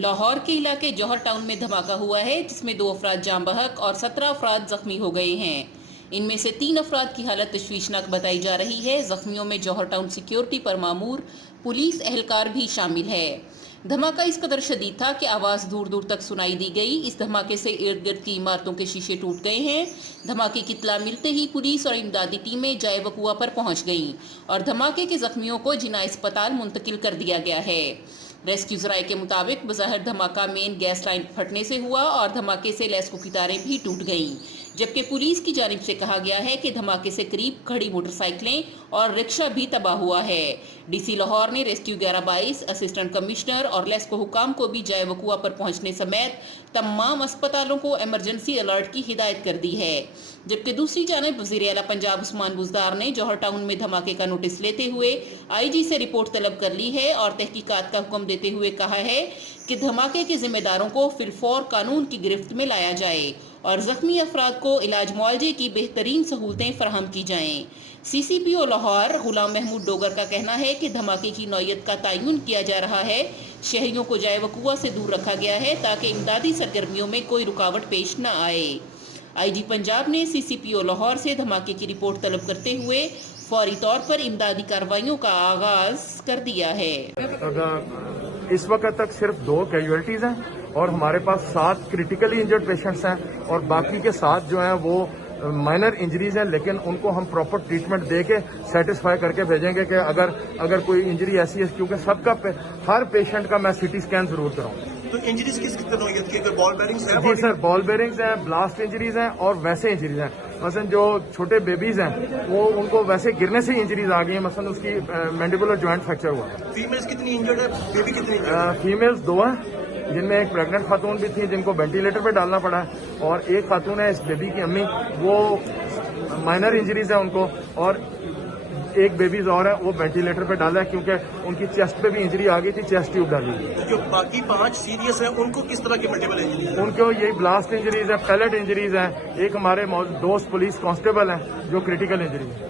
لاہور کے علاقے جوہر ٹاؤن میں دھماکہ ہوا ہے جس میں 2 افراد جاں بحق اور 17 افراد زخمی ہو گئے ہیں۔ ان میں سے 3 افراد کی حالت تشویشناک بتائی جا رہی ہے۔ زخمیوں میں جوہر ٹاؤن سیکیورٹی پر مامور پولیس اہلکار بھی شامل ہے۔ دھماکہ اس قدر شدید تھا کہ آواز دور دور تک سنائی دی گئی۔ اس دھماکے سے ارد گرد کی عمارتوں کے شیشے ٹوٹ گئے ہیں۔ دھماکے کی اطلاع ملتے ہی پولیس اور امدادی ٹیمیں جائے وقوع پر پہنچ گئیں اور دھماکے کے زخمیوں کو جناح اسپتال منتقل کر دیا گیا ہے۔ ریسکیو ذرائع کے مطابق بظاہر دھماکہ مین گیس لائن پھٹنے سے ہوا اور دھماکے سے لیسکو کی تاریں بھی ٹوٹ گئیں، جبکہ پولیس کی جانب سے کہا گیا ہے کہ دھماکے سے قریب کھڑی موٹر سائیکلیں اور رکشہ بھی تباہ ہوا ہے۔ ڈی سی لاہور نے ریسکیو 1122 اسسٹنٹ کمشنر اور لیسکو حکام کو بھی جائے وقوع پر پہنچنے سمیت تمام اسپتالوں کو ایمرجنسی الرٹ کی ہدایت کر دی ہے، جبکہ دوسری جانب وزیر اعلیٰ پنجاب عثمان بزدار نے جوہر ٹاؤن میں دھماکے کا نوٹس لیتے ہوئے آئی جی سے رپورٹ طلب کر لی ہے اور تحقیقات کا حکم دیتے ہوئے کہا ہے کہ دھماکے کے ذمہ داروں کو فی الفور قانون کی گرفت میں لایا جائے اور زخمی افراد کو علاج معالجے کی بہترین سہولتیں فراہم کی جائیں۔ سی سی پی او لاہور غلام محمود ڈوگر کا کہنا ہے کہ دھماکے کی نوعیت کا تعین کیا جا رہا ہے۔ شہریوں کو جائے وقوع سے دور رکھا گیا ہے تاکہ امدادی سرگرمیوں میں کوئی رکاوٹ پیش نہ آئے۔ آئی جی پنجاب نے سی سی پی او لاہور سے دھماکے کی رپورٹ طلب کرتے ہوئے فوری طور پر امدادی کارروائیوں کا آغاز کر دیا ہے۔ اس وقت تک صرف 2 کیجویلٹیز ہیں اور ہمارے پاس 7 کریٹیکلی انجرڈ پیشنٹس ہیں اور باقی کے 7 جو ہیں وہ مائنر انجریز ہیں، لیکن ان کو ہم پراپر ٹریٹمنٹ دے کے سیٹسفائی کر کے بھیجیں گے کہ اگر کوئی انجری ایسی ہے، کیونکہ سب کا ہر پیشنٹ کا میں سی ٹی اسکین ضرور کراؤں گا۔ تو انجریز کس نوعیت کی؟ بال بیرنگز ہیں؟ جی سر، بال بیرنگز ہیں، بلاسٹ انجریز ہیں اور ویسے انجریز ہیں۔ مثلا جو چھوٹے بیبیز ہیں وہ ان کو ویسے گرنے سے انجریز آ گئی ہیں، مثلا اس کی مینڈیبولر جوائنٹ فریکچر ہوا ہے۔ فیمیلز کتنی انجرڈ ہے؟ بیبی کتنی؟ فیمیلز 2 ہیں جن میں ایک پریگننٹ خاتون بھی تھی جن کو وینٹیلیٹر پہ ڈالنا پڑا ہے، اور ایک خاتون ہے اس بیبی کی امی، وہ مائنر انجریز ہیں ان کو، اور ایک بیبیز اور ہے وہ وینٹیلیٹر پہ ڈالا ہے کیونکہ ان کی چیسٹ پہ بھی انجری آ گئی تھی، چیسٹ ٹیوب ڈالی گئی۔ جو باقی 5 سیریس ہیں ان کو کس طرح کی ملٹیپل انجریز؟ ان کو یہی بلاسٹ انجریز ہیں، پیلٹ انجریز ہیں، ایک ہمارے دوست پولیس کانسٹیبل ہیں جو کریٹیکل انجری ہے۔